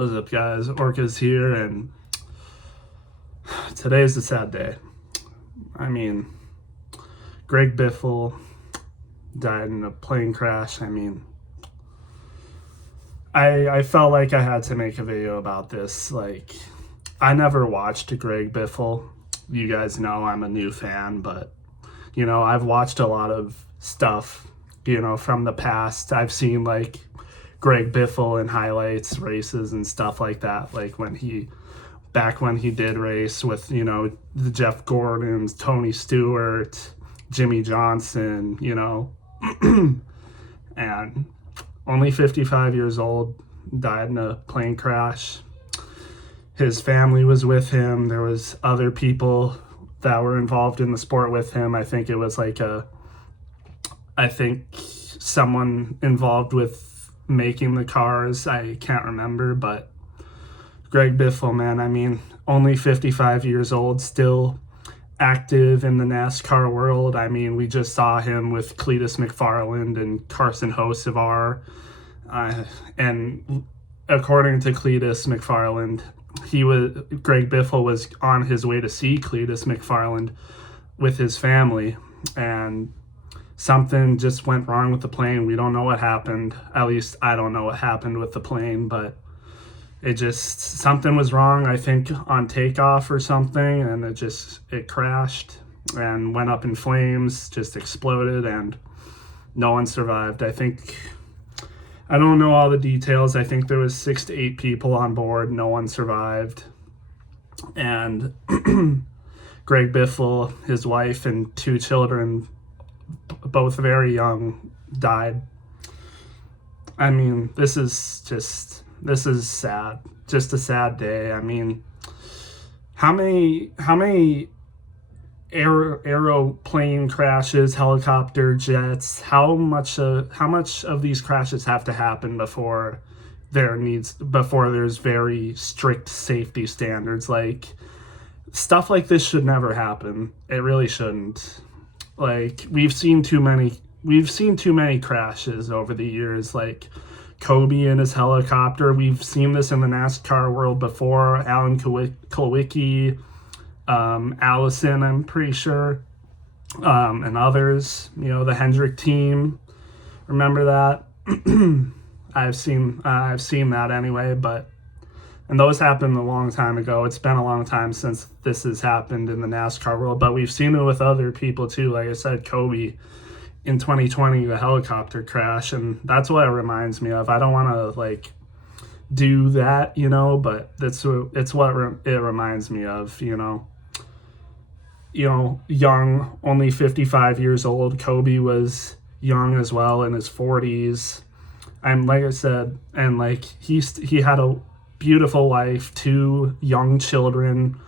What's up, guys? Orca's here, and today is a sad day. I mean, Greg Biffle died in a plane crash. I felt like I had to make a video about this. Like, I never watched Greg Biffle. You guys know I'm a new fan, but, I've watched a lot of stuff, from the past. I've seen, like, Greg Biffle in highlights, races, and stuff like that. Like, back when he did race with, the Jeff Gordons, Tony Stewart, Jimmy Johnson, and only 55 years old, died in a plane crash. His family was with him. There was other people that were involved in the sport with him. I think it was someone involved with making the cars. I can't remember, but Greg Biffle, man, only 55 years old, still active in the NASCAR world. We just saw him with Cletus McFarland and Carson Hocevar. And according to Cletus McFarland, Greg Biffle was on his way to see Cletus McFarland with his family, and something just went wrong with the plane. We don't know what happened. At least I don't know what happened with the plane, but something was wrong, I think, on takeoff or something, and it crashed and went up in flames, just exploded, and no one survived. I don't know all the details. I think there was 6 to 8 people on board. No one survived. And Greg Biffle, his wife, and 2 children, both very young, died. This is sad. Just a sad day. How many aeroplane crashes, helicopter jets, how much of these crashes have to happen before there's very strict safety standards? Like, stuff like this should never happen. It really shouldn't. Like, we've seen too many crashes over the years, like Kobe and his helicopter. We've seen this in the NASCAR world before. Alan Kulwicki, Allison, I'm pretty sure, and others. The Hendrick team. Remember that? I've seen that anyway. And those happened a long time ago. It's been a long time since this has happened in the NASCAR world, but we've seen it with other people too. Like I said, Kobe in 2020, the helicopter crash, and that's what it reminds me of. I don't want to do that, but it's what it reminds me of. Young, only 55 years old. Kobe was young as well, in his 40s. And like I said, and he had a beautiful wife, 2 young children.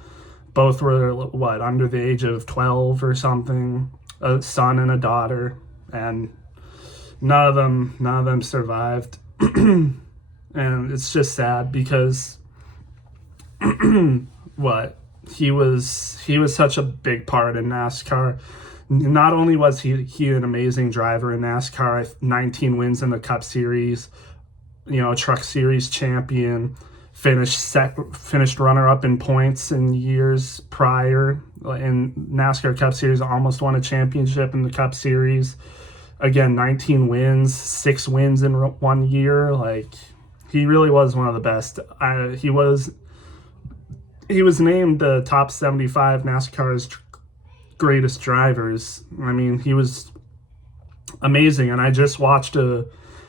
Both were under the age of 12 or something. A son and a daughter, and none of them survived. And it's just sad because he was such a big part in NASCAR. Not only was he an amazing driver in NASCAR, 19 wins in the Cup Series, Truck Series champion, finished runner-up in points in years prior in NASCAR Cup Series, almost won a championship in the Cup Series. Again, 19 wins, 6 wins in 1 year. He really was one of the best. He was named the top 75 NASCAR's greatest drivers. He was amazing, and I just watched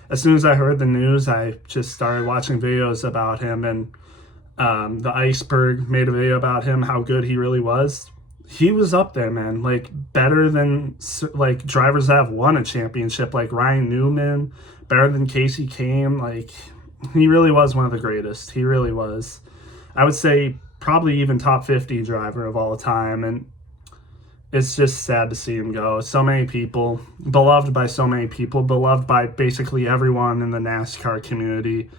as soon as I heard the news, I just started watching videos about him, and the Iceberg made a video about him, how good he really was. He was up there, man, better than drivers that have won a championship, like Ryan Newman, better than Casey Kane. He really was one of the greatest. He really was. I would say probably even top 50 driver of all time, and it's just sad to see him go. So many people, beloved by so many people, beloved by basically everyone in the NASCAR community.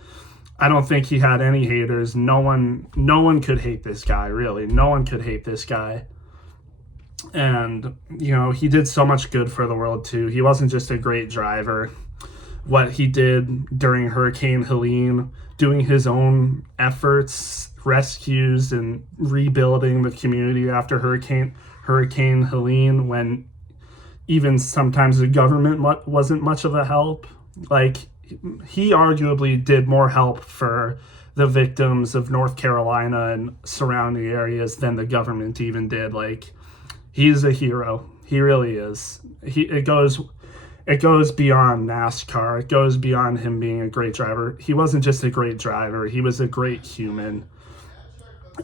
I don't think he had any haters. No one could hate this guy, really. No one could hate this guy. And, he did so much good for the world, too. He wasn't just a great driver. What he did during Hurricane Helene doing his own efforts, rescues, and rebuilding the community after Hurricane Helene, when even sometimes the government wasn't much of a help. Like, he arguably did more help for the victims of North Carolina and surrounding areas than the government even did. Like, he's a hero. He really is. It goes beyond NASCAR. It goes beyond him being a great driver. He wasn't just a great driver. He was a great human.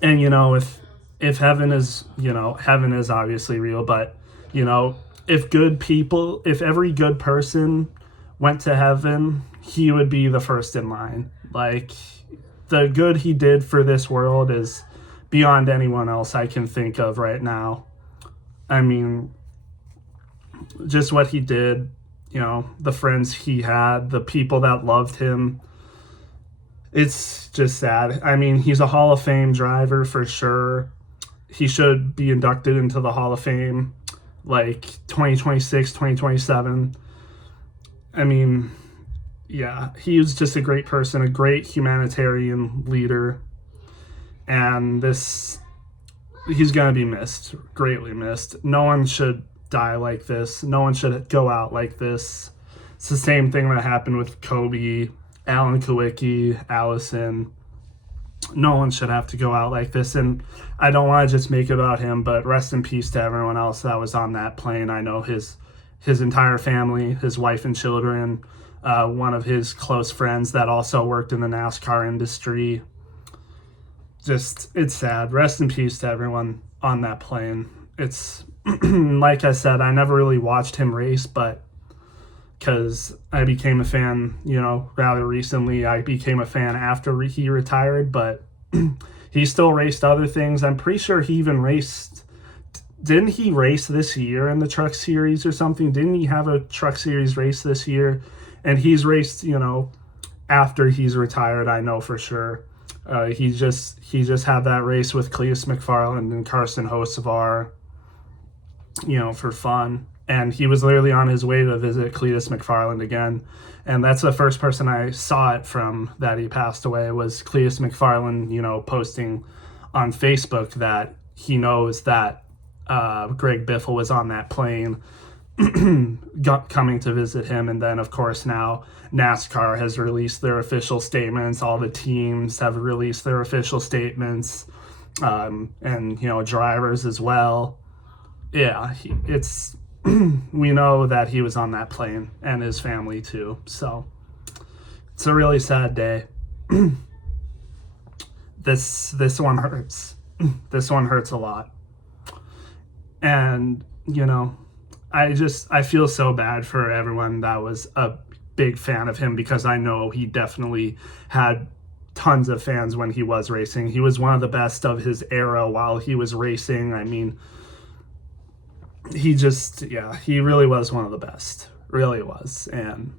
And, if heaven is, heaven is obviously real, but, if every good person went to heaven, he would be the first in line. Like, the good he did for this world is beyond anyone else I can think of right now. I mean, just what he did, the friends he had, the people that loved him. It's just sad. I mean, he's a Hall of Fame driver for sure. He should be inducted into the Hall of Fame like 2026, 2027. I mean, yeah, he was just a great person, a great humanitarian leader. And he's going to be missed, greatly missed. No one should die like this. No one should go out like this. It's the same thing that happened with Kobe, Alan Kawicki, Allison. No one should have to go out like this. And I don't want to just make it about him, but rest in peace to everyone else that was on that plane. I know his entire family, his wife and children, one of his close friends that also worked in the NASCAR industry. Just, it's sad. Rest in peace to everyone on that plane. It's, like I said, I never really watched him race, but because I became a fan, rather recently. I became a fan after he retired, but he still raced other things. I'm pretty sure he even raced. Didn't he race this year in the Truck Series or something? Didn't he have a Truck Series race this year? And he's raced, after he's retired, I know for sure. He just had that race with Cletus McFarland and Carson Hocevar, for fun. And he was literally on his way to visit Cletus McFarland again. And that's the first person I saw it from that he passed away, was Cletus McFarland, posting on Facebook that he knows that Greg Biffle was on that plane coming to visit him. And then, of course, now NASCAR has released their official statements. All the teams have released their official statements, and, drivers as well. Yeah, we know that he was on that plane, and his family too. So it's a really sad day. This one hurts. This one hurts a lot. And, I feel so bad for everyone that was a big fan of him, because I know he definitely had tons of fans when he was racing. He was one of the best of his era while he was racing. I mean, he really was one of the best. Really was. And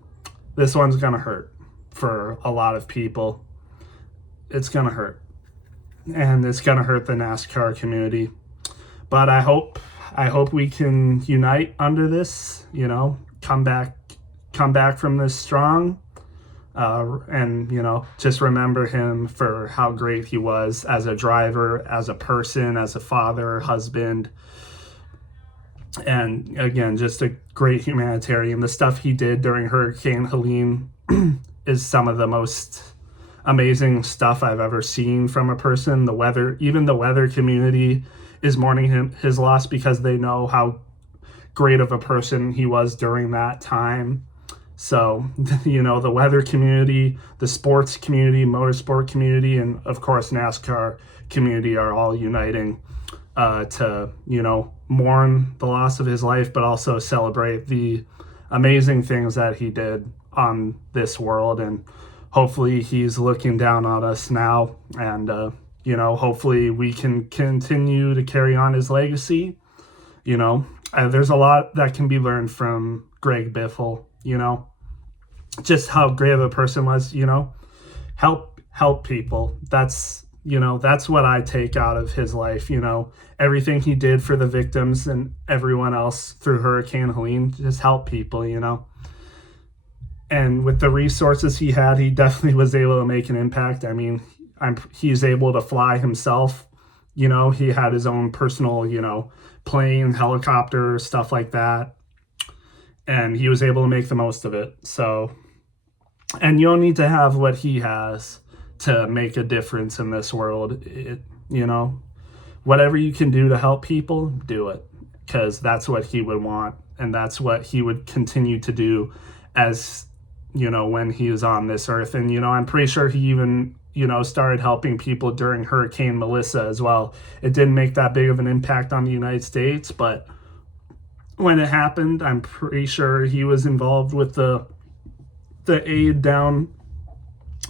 this one's going to hurt for a lot of people. It's going to hurt. And it's going to hurt the NASCAR community. But I hope we can unite under this, come back from this strong, and, just remember him for how great he was as a driver, as a person, as a father, husband. And again, just a great humanitarian. The stuff he did during Hurricane Helene is some of the most amazing stuff I've ever seen from a person. Even the weather community is mourning his loss, because they know how great of a person he was during that time. So, the weather community, the sports community, motorsport community, and of course NASCAR community are all uniting to, mourn the loss of his life, but also celebrate the amazing things that he did on this world. And hopefully he's looking down on us now, and hopefully we can continue to carry on his legacy. There's a lot that can be learned from Greg Biffle, just how great of a person was. Help people. That's what I take out of his life. Everything he did for the victims and everyone else through Hurricane Helene, just help people. and with the resources he had, he definitely was able to make an impact. I mean, he's able to fly himself. He had his own personal, plane, helicopter, stuff like that. And he was able to make the most of it. So, and you don't need to have what he has to make a difference in this world. Whatever you can do to help people, do it. Because that's what he would want. And that's what he would continue to do as, when he is on this earth. And, I'm pretty sure he even, started helping people during Hurricane Melissa as well. It didn't make that big of an impact on the United States, but when it happened, I'm pretty sure he was involved with the aid down,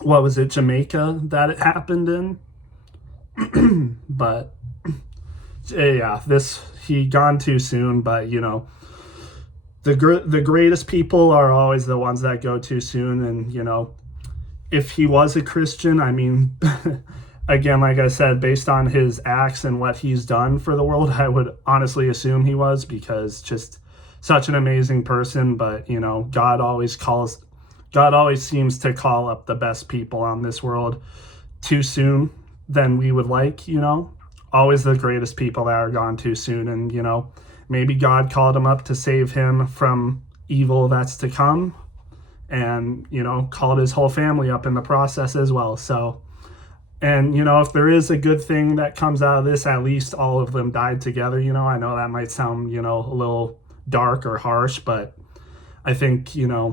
what was it, Jamaica, that it happened in. But yeah, he gone too soon. But the greatest people are always the ones that go too soon. And if he was a Christian, I mean, again, like I said, based on his acts and what he's done for the world, I would honestly assume he was, because just such an amazing person. But God always seems to call up the best people on this world too soon than we would like. Always the greatest people that are gone too soon. And maybe God called him up to save him from evil that's to come, and called his whole family up in the process as well. So, and if there is a good thing that comes out of this, at least all of them died together. I know that might sound a little dark or harsh, but I think imagine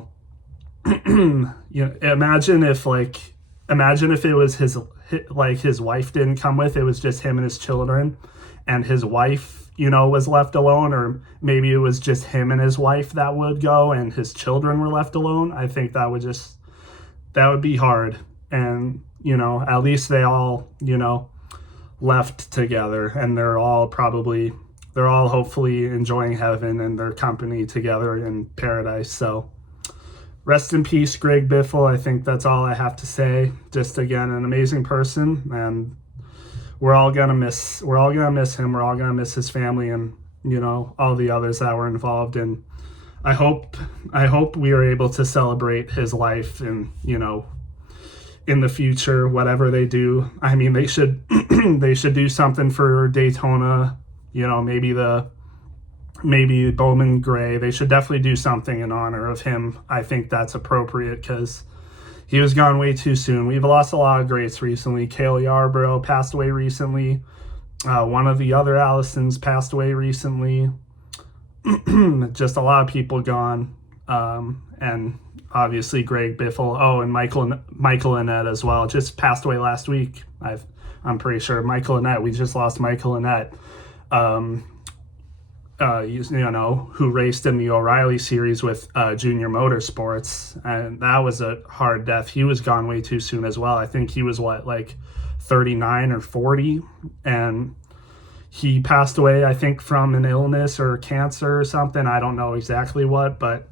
if it was his wife didn't come with, it was just him and his children, and his wife was left alone, or maybe it was just him and his wife that would go and his children were left alone. I think that would be hard. And at least they all left together, and they're all hopefully enjoying heaven and their company together in paradise. So rest in peace, Greg Biffle. I think that's all I have to say. Just, again, an amazing person, and we're all gonna miss him. We're all gonna miss his family, and all the others that were involved. And I hope we are able to celebrate his life, and in the future, whatever they do. I mean, they should do something for Daytona. Maybe Bowman Gray. They should definitely do something in honor of him. I think that's appropriate, because he was gone way too soon. We've lost a lot of greats recently. Cale Yarborough passed away recently. One of the other Allisons passed away recently. Just a lot of people gone. And obviously Greg Biffle. Oh, and Michael Annett as well. Just passed away last week. I'm pretty sure. Michael Annett. We just lost Michael Annett. Who raced in the O'Reilly series with Junior Motorsports, and that was a hard death. He was gone way too soon as well. I think he was 39 or 40, and he passed away, I think, from an illness or cancer or something. I don't know exactly what, but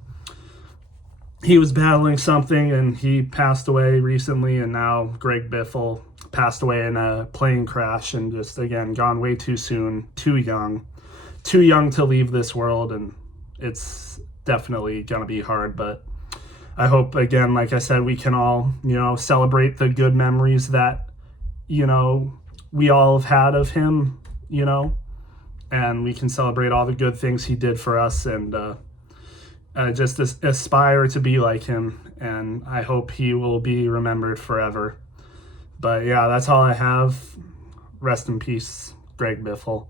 he was battling something, and he passed away recently. And now Greg Biffle passed away in a plane crash, and just, again, gone way too soon, too young to leave this world. And it's definitely going to be hard, but I hope, again, like I said, we can all, celebrate the good memories that, we all have had of him, and we can celebrate all the good things he did for us, and just aspire to be like him. And I hope he will be remembered forever. But yeah, that's all I have. Rest in peace, Greg Biffle.